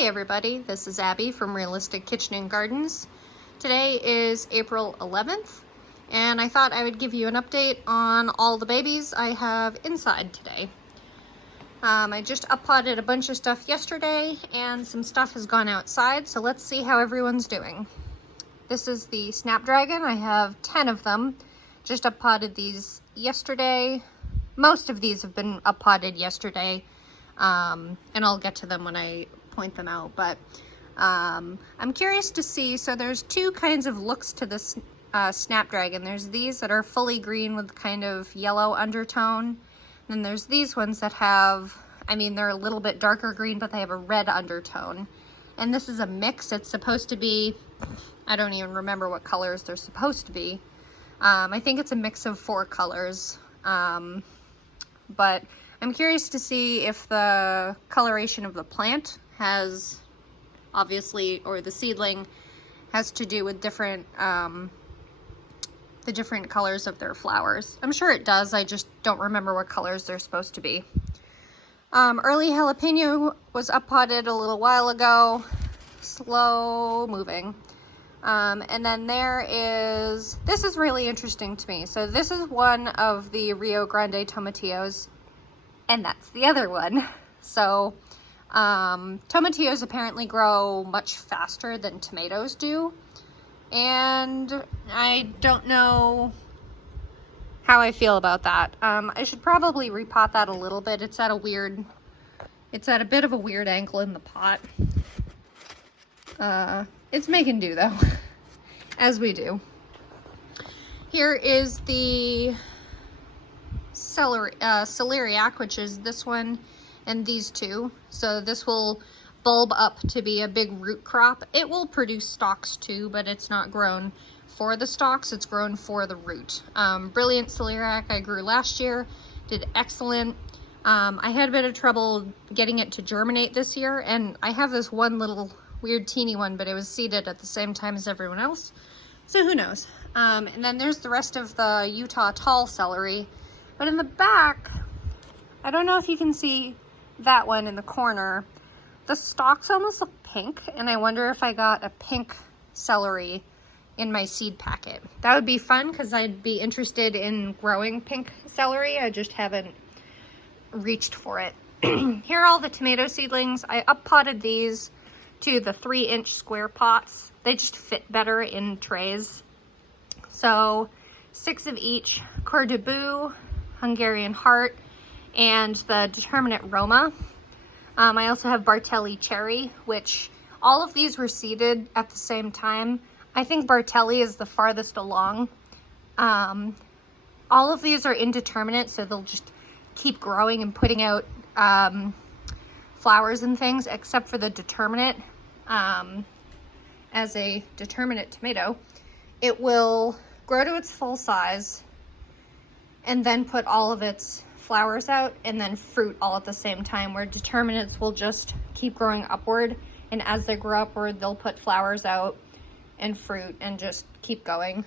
Hey everybody, this is Abby from Realistic Kitchen and Gardens. Today is April 11th, and I thought I would give you an update on all the babies I have inside today. I just uppotted a bunch of stuff yesterday, and some stuff has gone outside, so let's see how everyone's doing. This is the Snapdragon. I have 10 of them. Just uppotted these yesterday. Most of these have been uppotted yesterday, and I'll get to them when I point them out, but I'm curious to see, so there's two kinds of looks to this Snapdragon. There's these that are fully green with kind of yellow undertone, and then there's these ones that have, I mean, they're a little bit darker green, but they have a red undertone. And this is a mix. It's supposed to be, I don't even remember what colors they're supposed to be. I think it's a mix of 4 colors, but I'm curious to see if the coloration of the plant has, obviously, or the seedling has to do with different, the different colors of their flowers. I'm sure it does, I just don't remember what colors they're supposed to be. Early jalapeno was uppotted a little while ago, slow moving. And then there is, this is really interesting to me. So this is one of the Rio Grande tomatillos, and that's the other one. So tomatillos apparently grow much faster than tomatoes do, and I don't know how I feel about that. I should probably repot that a little bit. It's at a bit of a weird angle in the pot. It's making do though, as we do. Here is the celeriac, which is this one and these two. So this will bulb up to be a big root crop. It will produce stalks too, but it's not grown for the stalks, it's grown for the root. Brilliant celeriac I grew last year, did excellent. I had a bit of trouble getting it to germinate this year, and I have this one little weird teeny one, but it was seeded at the same time as everyone else, so who knows. And then there's the rest of the Utah tall celery. But in the back, I don't know if you can see that one in the corner, the stalks almost look pink, and I wonder if I got a pink celery in my seed packet. That would be fun, because I'd be interested in growing pink celery. I just haven't reached for it. Here are all the tomato seedlings. I uppotted these to the 3-inch square pots. They just fit better in trays. So 6 of each: Coeur de Boue, Hungarian Heart, and the Determinate Roma. I also have Bartelli Cherry, which all of these were seeded at the same time. I think Bartelli is the farthest along. All of these are indeterminate, so they'll just keep growing and putting out flowers and things, except for the Determinate. As a Determinate tomato, it will grow to its full size and then put all of its flowers out and then fruit all at the same time, where Determinates will just keep growing upward, and as they grow upward they'll put flowers out and fruit and just keep going.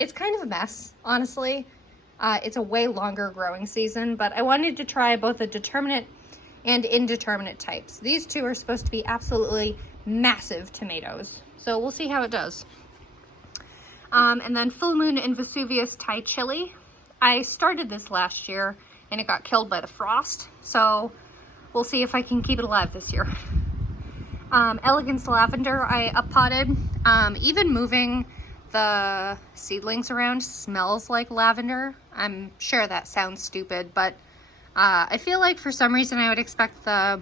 It's kind of a mess, honestly. It's a way longer growing season, but I wanted to try both the Determinate and indeterminate types. These two are supposed to be absolutely massive tomatoes, so we'll see how it does. And then Full Moon and Vesuvius Thai Chili. I started this last year and it got killed by the frost, so we'll see if I can keep it alive this year. Elegance Lavender I uppotted. Even moving the seedlings around smells like lavender. I'm sure that sounds stupid, but I feel like for some reason I would expect the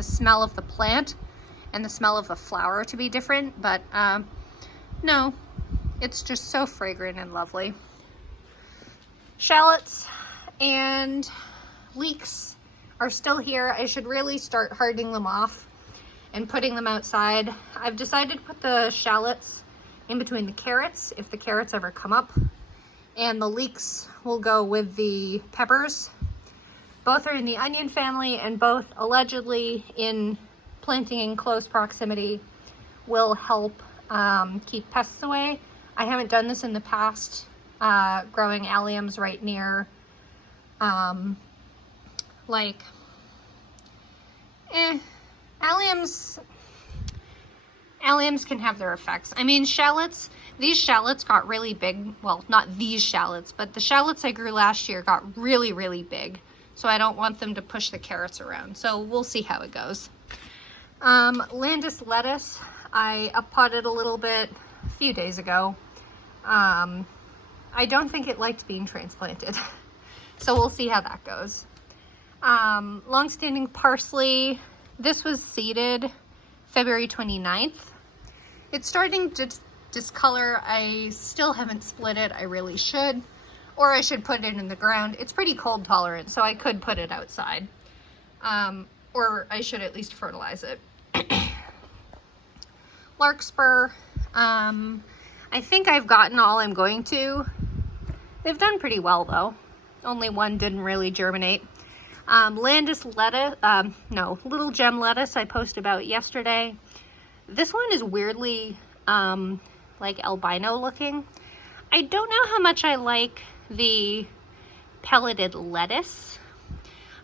smell of the plant and the smell of the flower to be different, but no, it's just so fragrant and lovely. Shallots and leeks are still here. I should really start hardening them off and putting them outside. I've decided to put the shallots in between the carrots, if the carrots ever come up, and the leeks will go with the peppers. Both are in the onion family, and both allegedly, in planting in close proximity, will help keep pests away. I haven't done this in the past, growing alliums right near alliums can have their effects. I mean, shallots, these shallots got really big. Well, not these shallots, but the shallots I grew last year got really, really big. So I don't want them to push the carrots around. So we'll see how it goes. Landis lettuce, I up-potted a little bit a few days ago. I don't think it liked being transplanted. So we'll see how that goes. Long-standing parsley, this was seeded February 29th. It's starting to discolor. I still haven't split it. I really should. Or I should put it in the ground. It's pretty cold tolerant, so I could put it outside. Or I should at least fertilize it. Larkspur, I think I've gotten all I'm going to. They've done pretty well though. Only one didn't really germinate. Landis lettuce, Little Gem lettuce I posted about yesterday. This one is weirdly like albino looking. I don't know how much I like the pelleted lettuce.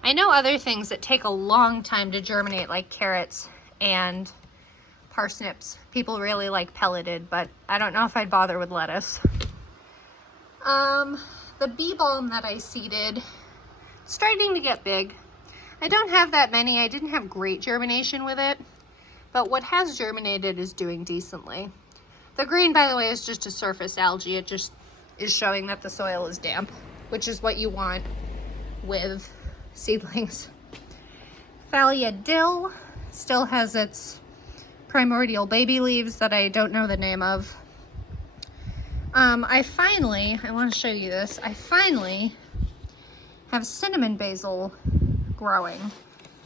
I know other things that take a long time to germinate, like carrots and parsnips. People really like pelleted, but I don't know if I'd bother with lettuce. The bee balm that I seeded, starting to get big. I don't have that many. I didn't have great germination with it, but what has germinated is doing decently. The green, by the way, is just a surface algae. It just is showing that the soil is damp, which is what you want with seedlings. Thalia dill still has its primordial baby leaves that I don't know the name of. I want to show you this. I finally have cinnamon basil growing.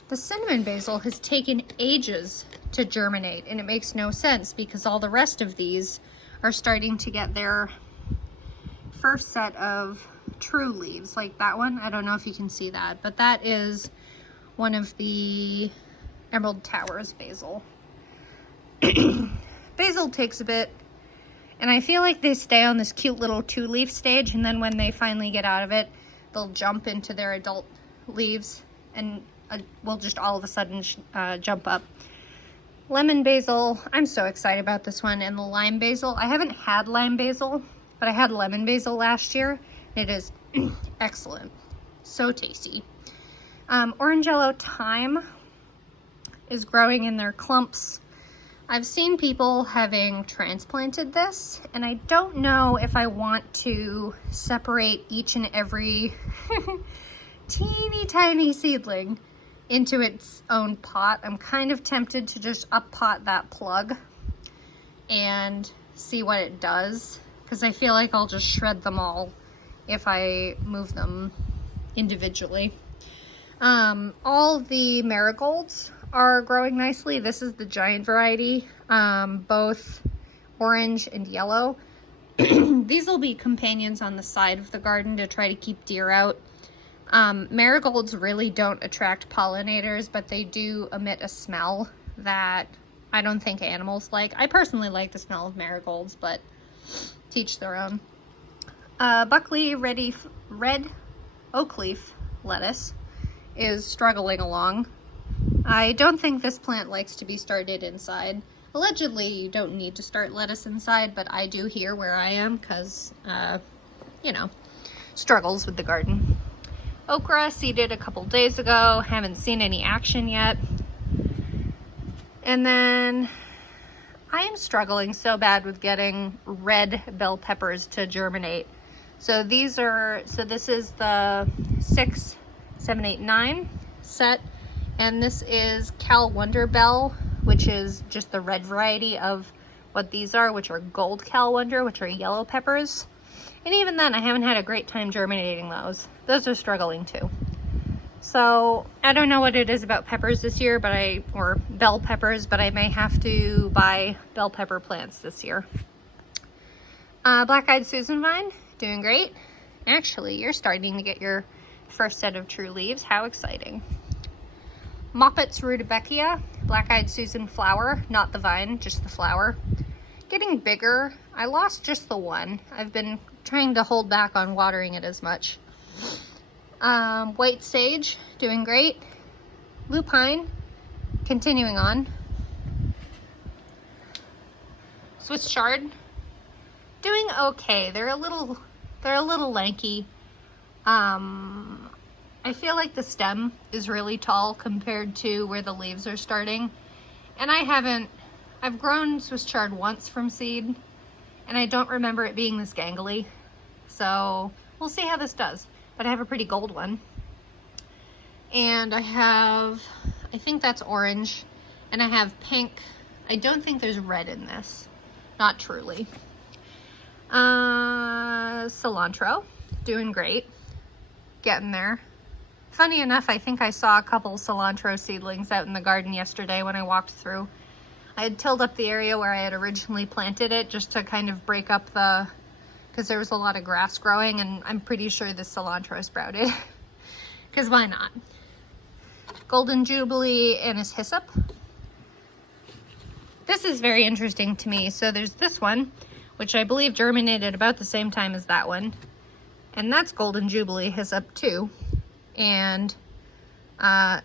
The cinnamon basil has taken ages to germinate, and it makes no sense because all the rest of these are starting to get their first set of true leaves, like that one. I don't know if you can see that, but that is one of the Emerald Towers basil. Basil takes a bit, and I feel like they stay on this cute little 2-leaf stage, and then when they finally get out of it, they'll jump into their adult leaves and will just all of a sudden jump up. Lemon basil, I'm so excited about this one. And the lime basil, I haven't had lime basil, but I had lemon basil last year. It is excellent, so tasty. Orange yellow thyme is growing in their clumps. I've seen people having transplanted this, and I don't know if I want to separate each and every teeny tiny seedling into its own pot. I'm kind of tempted to just up-pot that plug and see what it does, because I feel like I'll just shred them all if I move them individually. All the marigolds are growing nicely. This is the giant variety, both orange and yellow. These will be companions on the side of the garden to try to keep deer out. Marigolds really don't attract pollinators, but they do emit a smell that I don't think animals like. I personally like the smell of marigolds, but teach their own. Buckley red oak leaf lettuce is struggling along. I don't think this plant likes to be started inside. Allegedly, you don't need to start lettuce inside, but I do here where I am because, you know, struggles with the garden. Okra seeded a couple days ago. Haven't seen any action yet. And then I am struggling so bad with getting red bell peppers to germinate. So this is the 6, 7, 8, 9 set. And this is Cal Wonder Bell, which is just the red variety of what these are, which are Gold Cal Wonder, which are yellow peppers. And even then, I haven't had a great time germinating those. Those are struggling too. So I don't know what it is about peppers this year, or bell peppers, but I may have to buy bell pepper plants this year. Black-eyed Susan vine, doing great. Actually, you're starting to get your first set of true leaves. How exciting. Moppet's Rudbeckia, Black-eyed Susan flower, not the vine, just the flower. Getting bigger. I lost just the one. I've been trying to hold back on watering it as much. White sage, doing great. Lupine continuing on. Swiss chard, doing okay. They're a little lanky. I feel like the stem is really tall compared to where the leaves are starting. And I've grown Swiss chard once from seed, and I don't remember it being this gangly. So we'll see how this does. But I have a pretty gold one. And I think that's orange, and I have pink. I don't think there's red in this. Not truly. Cilantro, doing great. Getting there. Funny enough, I think I saw a couple cilantro seedlings out in the garden yesterday when I walked through. I had tilled up the area where I had originally planted it just to kind of break up because there was a lot of grass growing, and I'm pretty sure this cilantro sprouted. Because why not? Golden Jubilee and his hyssop. This is very interesting to me. So there's this one, which I believe germinated about the same time as that one. And that's Golden Jubilee hyssop too. And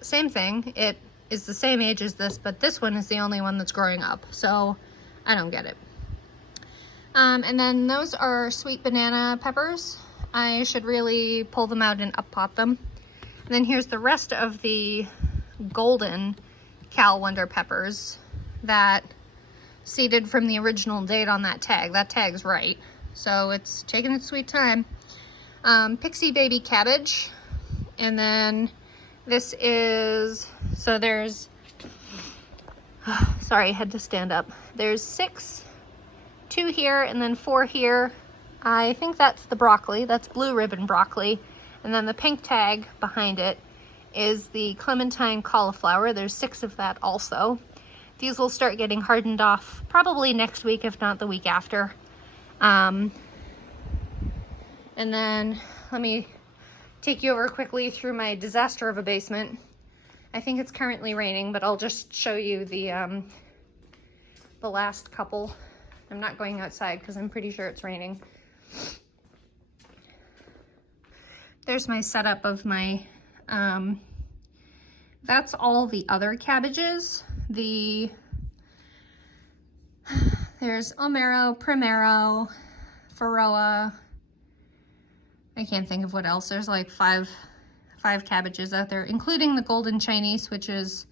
same thing, it is the same age as this, but this one is the only one that's growing up. So I don't get it. And then those are sweet banana peppers. I should really pull them out and up pot them. And then here's the rest of the golden Cal Wonder peppers that seeded from the original date on that tag. That tag's right. So it's taking its sweet time. Pixie baby cabbage. And then this is, so there's, sorry, I had to stand up. There's 6, 2 here, and then 4 here. I think that's the broccoli. That's blue ribbon broccoli. And then the pink tag behind it is the clementine cauliflower. There's 6 of that also. These will start getting hardened off probably next week, if not the week after. And then let me take you over quickly through my disaster of a basement. I think it's currently raining, but I'll just show you the last couple. I'm not going outside because I'm pretty sure it's raining. There's my setup of my, that's all the other cabbages. There's Omero, Primero, Varroa. I can't think of what else. There's like five cabbages out there, including the golden Chinese, which is,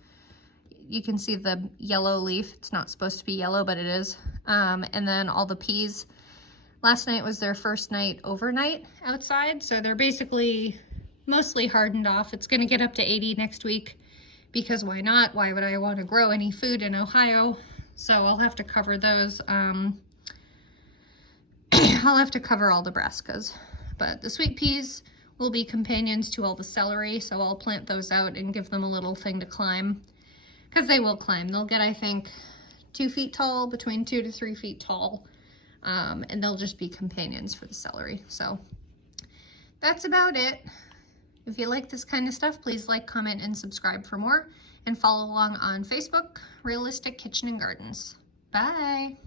you can see the yellow leaf. It's not supposed to be yellow, but it is. And then all the peas. Last night was their first night overnight outside, so they're basically mostly hardened off. It's gonna get up to 80 next week, because why not? Why would I want to grow any food in Ohio? So I'll have to cover those. I'll have to cover all the brassicas. But the sweet peas will be companions to all the celery, so I'll plant those out and give them a little thing to climb, because they will climb. They'll get, I think, 2 feet tall, between 2 to 3 feet tall. And they'll just be companions for the celery. So that's about it. If you like this kind of stuff, please like, comment, and subscribe for more. And follow along on Facebook, Realistic Kitchen and Gardens. Bye.